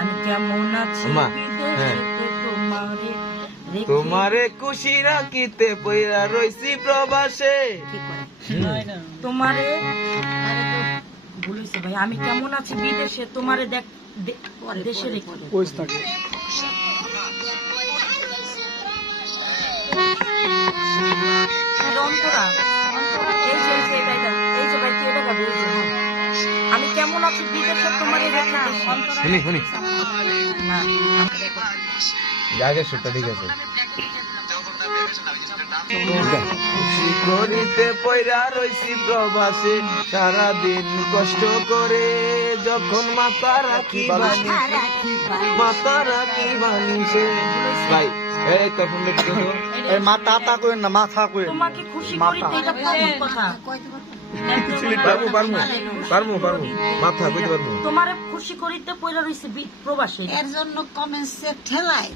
আমি কেমন আছি মা, বিদেশে তোমারে তোমারে খুশি রাখিতে পইরা রইছি প্রবাসে। তোমারে বলেছে ভাই, আমি কেমন আছি বিদেশে তোমারে দেশে রেখে অন্তরা, এই যে ভাই, এটা গাবে, আমি কেমন আছি বিদেশে তোমারে রেখে শুনি শুনি না আগে সেটা ঠিক আছে। খুশি করিতে পয়রা রইছি প্রবাসে, সারাদিন কষ্ট করে যখন মাথা রাখি বানিছে। ভাই এই তখন মাথা তা কইন না, মাথা কইন। তোমাকে খুশি করিতে, এটা প্রথম কথা। পারমু মাথা কইতে পারমু। তোমারে খুশি করিতে পয়রা রইছে প্রবাসে, এর জন্য কমেন্টসে ঠেলায়